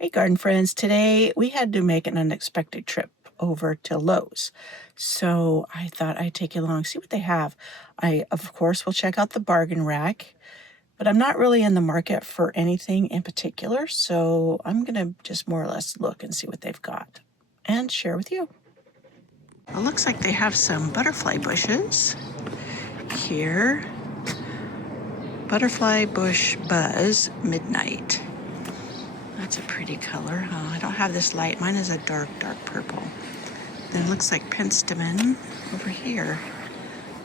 Hey garden friends, today we had to make an unexpected trip over to Lowe's. So I thought I'd take you along, see what they have. I, of course, will check out the bargain rack, but I'm not really in the market for anything in particular. So I'm gonna just more or less look and see what they've got and share with you. It looks like they have some butterfly bushes here. Butterfly bush buzz midnight. That's a pretty color. Oh, I don't have this light. Mine is a dark purple. Then it looks like penstemon over here.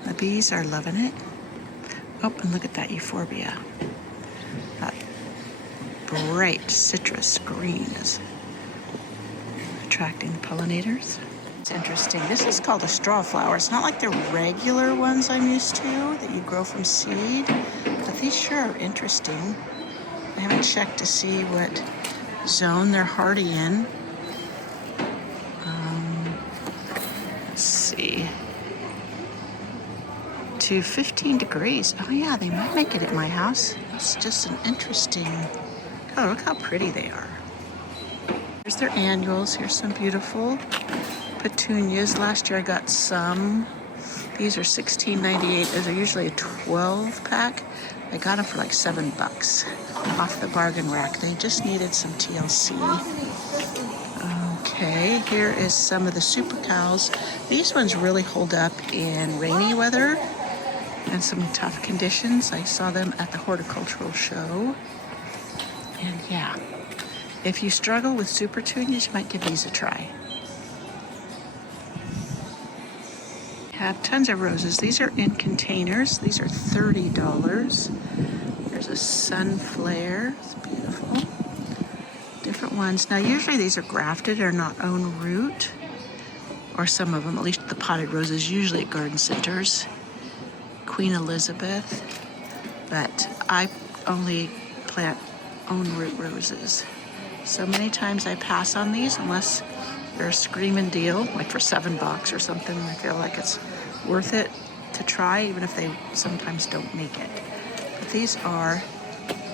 The bees are loving it. Oh, and look at that euphorbia. That bright citrus green is attracting the pollinators. It's interesting. This is called a straw flower. It's not like the regular ones I'm used to that you grow from seed, but these sure are interesting. I haven't checked to see what zone they're hardy in. Let's see. To 15 degrees. Oh yeah, they might make it at my house. It's just an interesting color. Look how pretty they are. Here's their annuals. Here's some beautiful petunias. Last year I got some. These are $16.98. Those are usually a 12 pack. I got them for like $7 off the bargain rack. They just needed some TLC. Okay, here is some of the super cows. These ones really hold up in rainy weather and some tough conditions. I saw them at the horticultural show. And yeah, if you struggle with super petunias, you might give these a try. Have tons of roses. These are in containers. These are $30. There's a sunflare. It's beautiful. Different ones. Now, usually these are grafted or not own root, or some of them, at least the potted roses, usually at garden centers. Queen Elizabeth, but I only plant own root roses. So many times I pass on these unless they're a screaming deal, like for $7 or something. I feel like it's worth it to try, even if they sometimes don't make it. But these are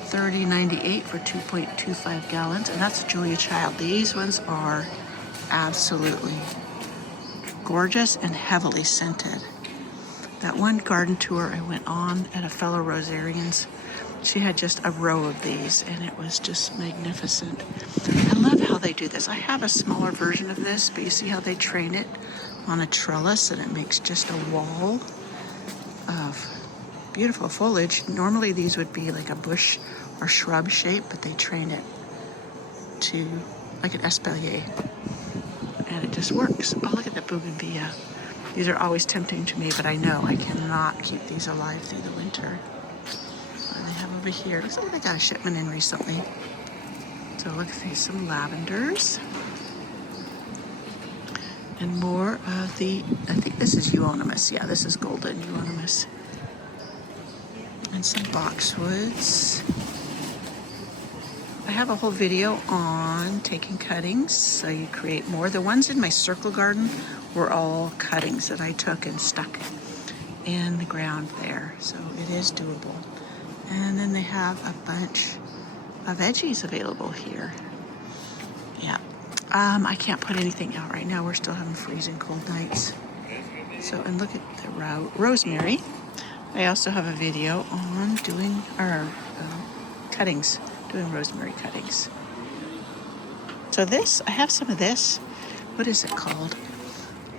$30.98 for 2.25 gallons, and that's Julia Child. These ones are absolutely gorgeous and heavily scented. That one garden tour I went on at a fellow Rosarian's, she had just a row of these, and it was just magnificent. I love how they do this. I have a smaller version of this, but you see how they train it on a trellis, and it makes just a wall of beautiful foliage. Normally these would be like a bush or shrub shape, but they train it to like an espalier, and it just works. Oh, look at the bougainvillea. These are always tempting to me, but I know I cannot keep these alive through the winter. What do they have over here? Looks like they got a shipment in recently. So look at these, some lavenders. And more of the, I think this is euonymus. Yeah, this is golden euonymus. And some boxwoods. I have a whole video on taking cuttings, so you create more. The ones in my circle garden were all cuttings that I took and stuck in the ground there. So it is doable. And then they have a bunch of veggies available here. Yeah. I can't put anything out right now. We're still having freezing cold nights. So, and look at the rosemary. I also have a video on doing our cuttings, doing rosemary cuttings. So this, I have some of this. What is it called?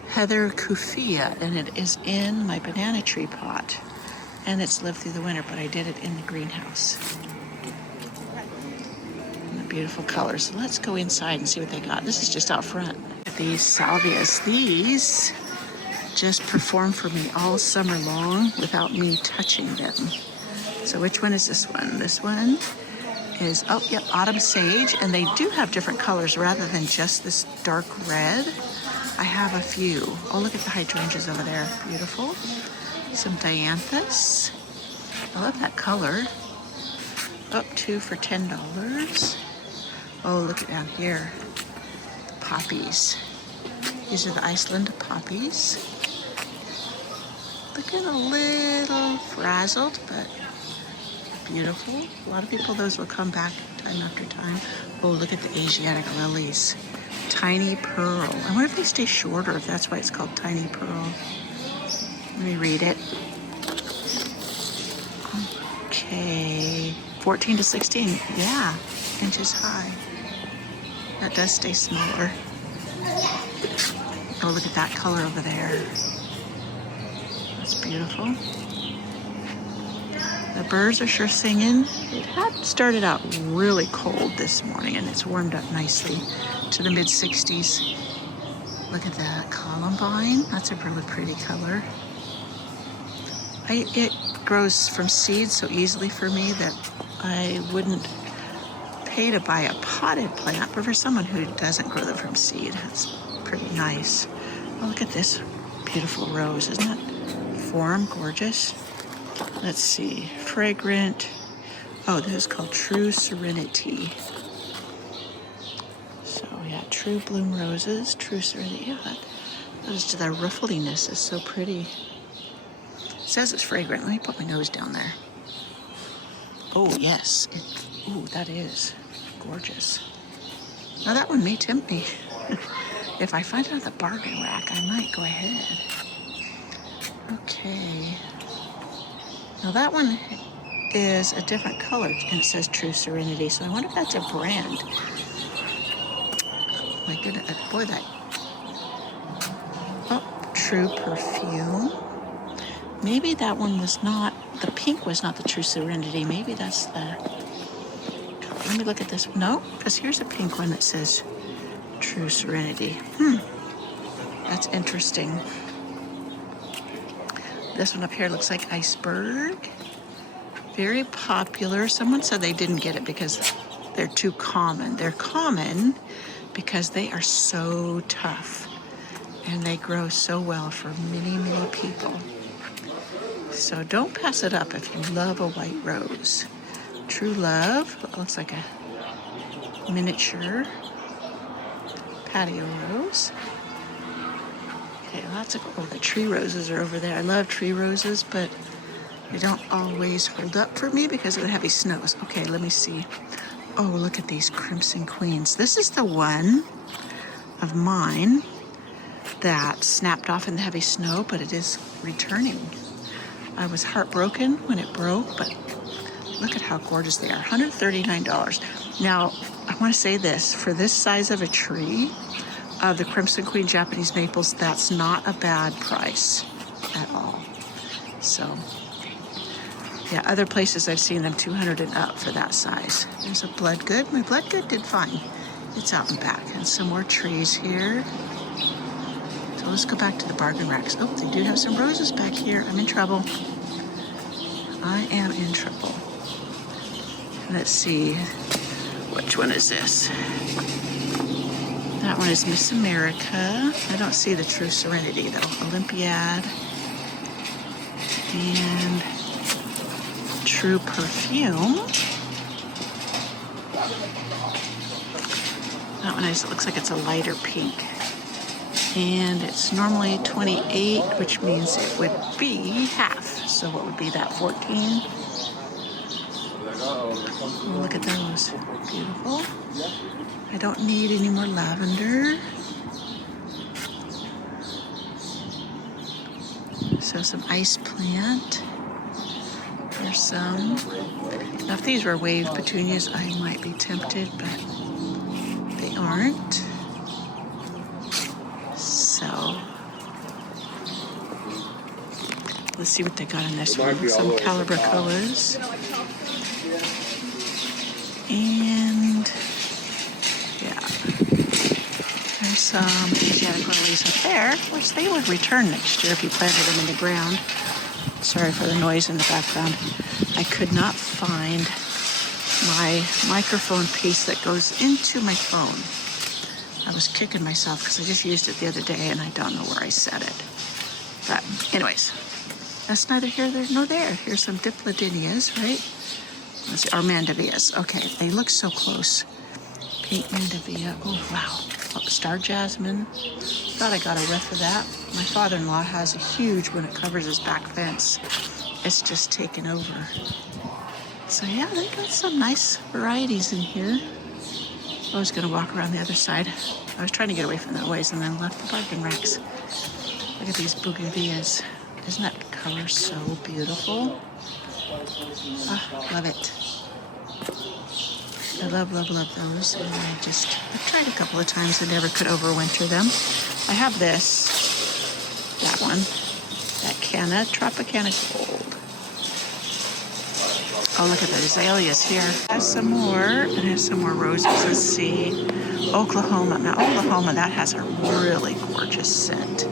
Heather Kuffia, and it is in my banana tree pot. And it's lived through the winter, but I did it in the greenhouse. Beautiful colors. So let's go inside and see what they got. This is just out front. These salvias, these just perform for me all summer long without me touching them. So which one is this one? This one is, oh yep, autumn sage, and they do have different colors rather than just this dark red. I have a few. Oh, look at the hydrangeas over there. Beautiful. Some dianthus. I love that color. Up two for $10. Oh, look at down here. Poppies. These are the Iceland poppies. Looking a little frazzled, but beautiful. A lot of people, those will come back to time after time. Oh, look at the Asiatic lilies. Tiny pearl. I wonder if they stay shorter, if that's why it's called tiny pearl. Let me read it. Okay, 14 to 16. Yeah, inches high. That does stay smaller. Oh, look at that color over there. That's beautiful. The birds are sure singing. It had started out really cold this morning, and it's warmed up nicely to the mid-60s. Look at that columbine. That's a really pretty color. It grows from seeds so easily for me that I wouldn't pay to buy a potted plant, but for someone who doesn't grow them from seed, that's pretty nice. Oh, look at this beautiful rose. Isn't that form gorgeous? Let's see. Fragrant. Oh, this is called True Serenity. So, yeah, True Bloom Roses. True Serenity. Yeah, the ruffliness is so pretty. It says it's fragrant. Let me put my nose down there. Oh, yes. Ooh, that is gorgeous. Now, that one may tempt me. If I find it at the bargain rack, I might go ahead. Okay. Now, that one is a different color, and it says True Serenity, so I wonder if that's a brand. My goodness, boy, that... Oh, True Perfume. Maybe that one was not, the pink was not the True Serenity. Maybe that's the, let me look at this. No, because here's a pink one that says True Serenity. That's interesting. This one up here looks like Iceberg. Very popular. Someone said they didn't get it because they're too common. They're common because they are so tough and they grow so well for many, many people. So don't pass it up if you love a white rose. True Love, looks like a miniature patio rose. Okay, lots of, oh, the tree roses are over there. I love tree roses, but they don't always hold up for me because of the heavy snows. Okay, let me see. Oh, look at these Crimson Queens. This is the one of mine that snapped off in the heavy snow, but it is returning. I was heartbroken when it broke, but look at how gorgeous they are. $139. Now, I want to say this. For this size of a tree, of the Crimson Queen Japanese maples, that's not a bad price at all. So, yeah, other places I've seen them $200 and up for that size. There's a Bloodgood. My Bloodgood did fine. It's out and back. And some more trees here. So let's go back to the bargain racks. Oh, they do have some roses back here. I'm in trouble. I am in trouble. Let's see. Which one is this? That one is Miss America. I don't see the True Serenity, though. Olympiad. And True Perfume. That one is, it looks like it's a lighter pink. And it's normally $28, which means it would be half. So what would be that, 14? Oh, look at those. Beautiful. I don't need any more lavender. So some ice plant. There's some. Now if these were wave petunias, I might be tempted, but they aren't. So let's see what they got in this one. Some calabricoas. And yeah, there's some Asiatic lilies up there, which they would return next year if you planted them in the ground. Sorry for the noise in the background. I could not find my microphone piece that goes into my phone. I was kicking myself because I just used it the other day and I don't know where I set it. But anyways, that's neither here nor there. Here's some diplodinias, right? Let's see, or mandavillas. Okay, they look so close. Pink mandavilla. Oh, wow. Oh, star jasmine. Thought I got a whiff of that. My father-in-law has a huge one that covers his back fence. It's just taken over. So yeah, they got some nice varieties in here. I was gonna walk around the other side. I was trying to get away from that ways and then left the bargain racks. Look at these bougainvilleas. Isn't that color so beautiful? Oh, love it. I love, love, love those. And I've tried a couple of times and never could overwinter them. I have this, that one, that Canna, Tropicana Gold. Oh, look at the azaleas here. It has some more. It has some more roses. Let's see. Oklahoma. Now, Oklahoma, that has a really gorgeous scent.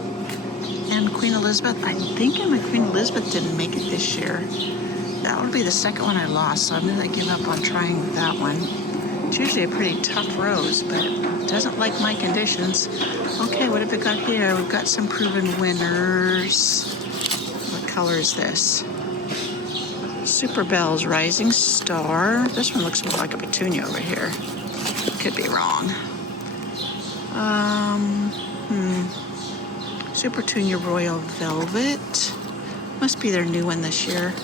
And Queen Elizabeth. I'm thinking my Queen Elizabeth didn't make it this year. That would be the second one I lost, so I'm going to give up on trying with that one. It's usually a pretty tough rose, but it doesn't like my conditions. Okay, what have we got here? We've got some proven winners. What color is this? Super Bell's Rising Star. This one looks more like a petunia over here. Could be wrong. Super Petunia Royal Velvet. Must be their new one this year.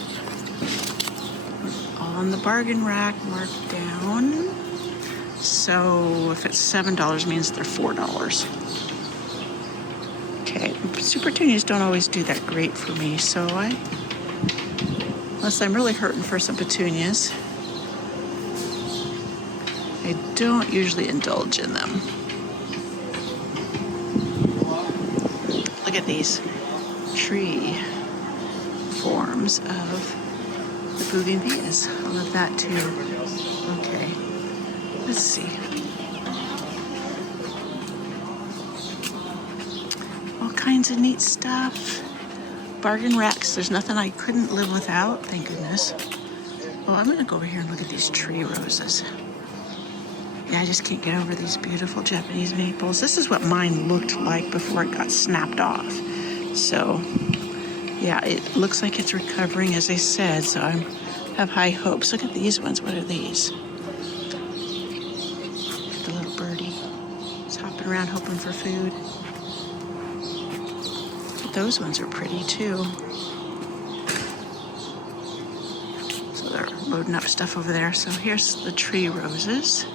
On the bargain rack, marked down. So if it's $7, means they're $4. Okay, Super Petunias don't always do that great for me, so unless I'm really hurting for some petunias, I don't usually indulge in them. Look at these tree forms of the bougainvilleas. I love that too. Okay, let's see. All kinds of neat stuff. Bargain racks. There's nothing I couldn't live without, thank goodness. Well, I'm gonna go over here and look at these tree roses. Yeah, I just can't get over these beautiful Japanese maples. This is what mine looked like before it got snapped off. So, yeah, it looks like it's recovering, as I said, so I have high hopes. Look at these ones. What are these? The little birdie. It's hopping around hoping for food. But those ones are pretty, too. So they're loading up stuff over there. So here's the tree roses.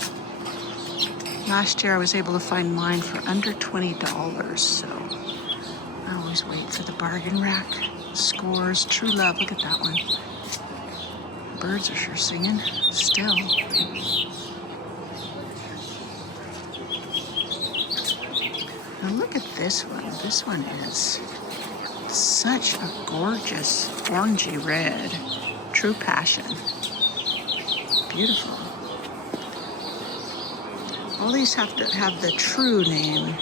Last year I was able to find mine for under $20, so I always wait for the bargain rack. Scores, True Love, look at that one. Birds are sure singing, still. Now look at this one. This one is such a gorgeous orangey red. True Passion. Beautiful. All these have to have the true name.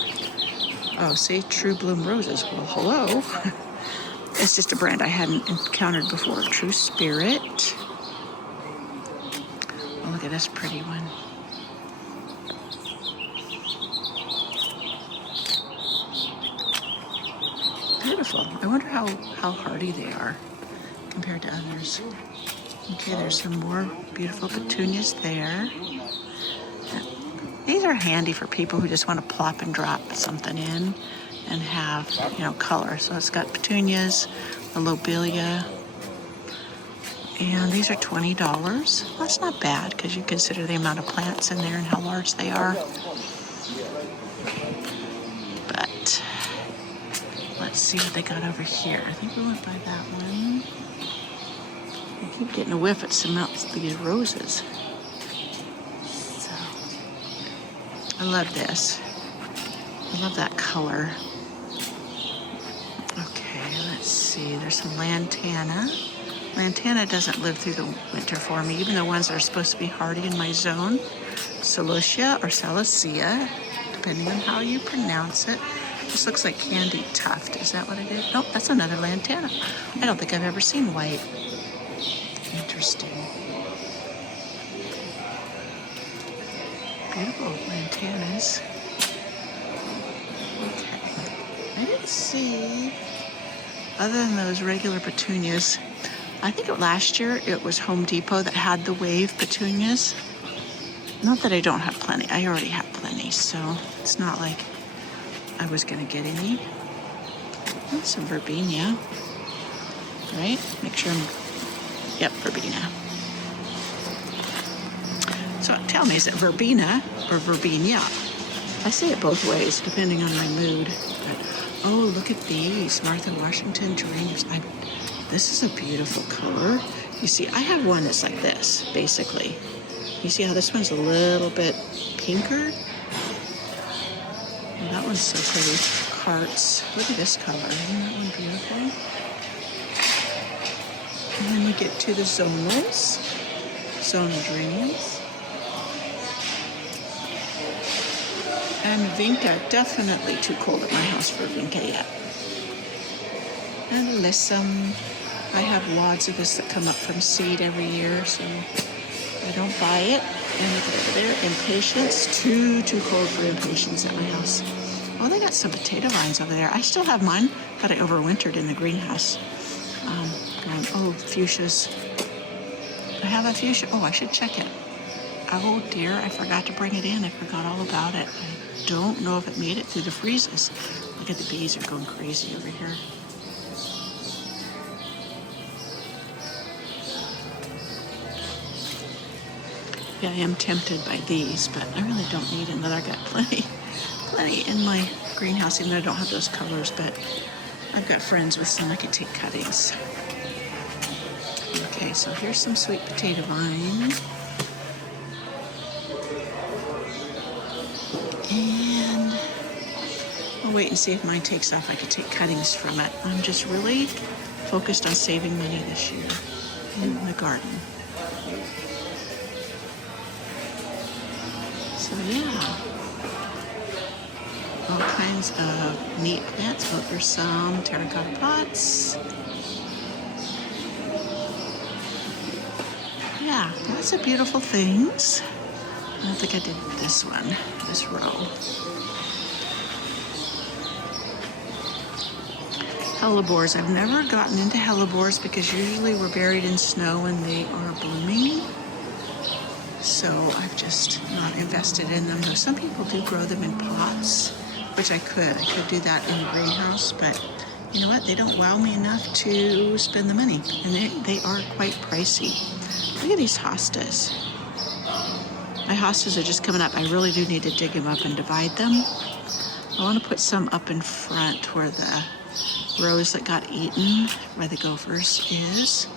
Oh, see, True Bloom Roses. Well, hello. It's just a brand I hadn't encountered before. True Spirit. Oh, look at this pretty one. Beautiful. I wonder how hardy they are compared to others. Okay, there's some more beautiful petunias there. These are handy for people who just want to plop and drop something in and have, color. So it's got petunias, the lobelia, and these are $20. That's not bad because you consider the amount of plants in there and how large they are. But let's see what they got over here. I think we went by that one. I keep getting a whiff at some of these roses. I love this. I love that color. Okay, let's see. There's some Lantana. Lantana doesn't live through the winter for me, even the ones that are supposed to be hardy in my zone. Celosia or Salvia, depending on how you pronounce it. This looks like candy tuft. Is that what it is? Nope, that's another Lantana. I don't think I've ever seen white. Interesting. Beautiful lantanas. Okay. I didn't see, other than those regular petunias, I think last year it was Home Depot that had the wave petunias. Not that I don't have plenty. I already have plenty, so it's not like I was going to get any. That's some verbena, right? Make sure yep, verbena. tell me, is it verbena or verbena? I say it both ways, depending on my mood. But, oh, look at these Martha Washington geraniums. This is a beautiful color. You see, I have one that's like this, basically. You see how this one's a little bit pinker? Oh, that one's so pretty. Hearts. Look at this color. Isn't that one beautiful? And then we get to the zonals. Zonal geraniums. And vinca, definitely too cold at my house for vinca yet. And lissum. I have wads of this that come up from seed every year, so I don't buy it. And look over there, impatiens. Too cold for impatiens at my house. Oh, they got some potato vines over there. I still have mine, but I overwintered in the greenhouse. Oh, fuchsias. I have a fuchsia. Oh, I should check it. Oh dear, I forgot to bring it in. I forgot all about it. I don't know if it made it through the freezes. Look at the bees are going crazy over here. Yeah, I am tempted by these, but I really don't need another. I got plenty in my greenhouse, even though I don't have those colors, but I've got friends with some I can take cuttings. Okay, so here's some sweet potato vine. And I'll wait and see if mine takes off. I could take cuttings from it. I'm just really focused on saving money this year in the garden. So yeah, all kinds of neat plants. Look for some terracotta pots. Yeah, lots of beautiful things. I don't think I did this one, this row. Hellebores. I've never gotten into hellebores because usually we're buried in snow and they are blooming. So I've just not invested in them. Though some people do grow them in pots, which I could do that in the greenhouse, but you know what? They don't wow me enough to spend the money, and they are quite pricey. Look at these hostas. My hostas are just coming up. I really do need to dig them up and divide them. I want to put some up in front where the rose that got eaten by the gophers is.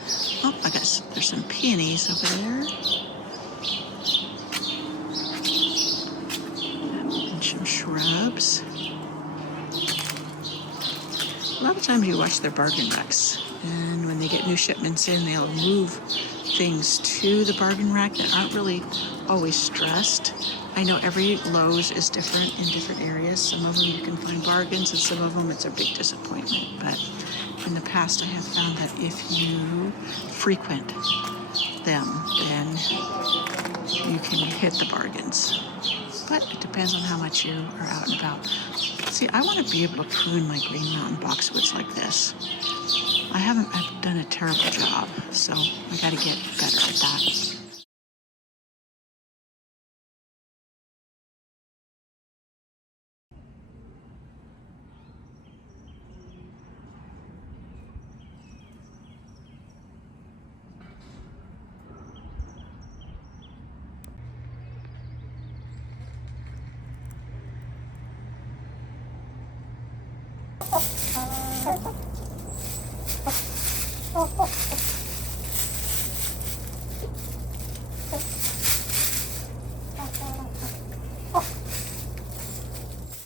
Oh, there's some peonies over there. And some shrubs. A lot of times you watch their bargain racks, and when they get new shipments in, they'll move things to the bargain rack that aren't really always stressed. I know every Lowe's is different in different areas. Some of them you can find bargains, and some of them it's a big disappointment. But in the past, I have found that if you frequent them, then you can hit the bargains. But it depends on how much you are out and about. See, I want to be able to prune my Green Mountain boxwoods like this. I've done a terrible job, so I got to get better at that.